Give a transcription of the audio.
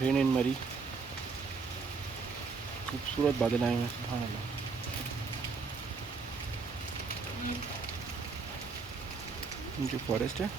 Rain इन मरी, खूबसूरत बादल आए हैं, सुभान अल्लाह। जो फॉरेस्ट है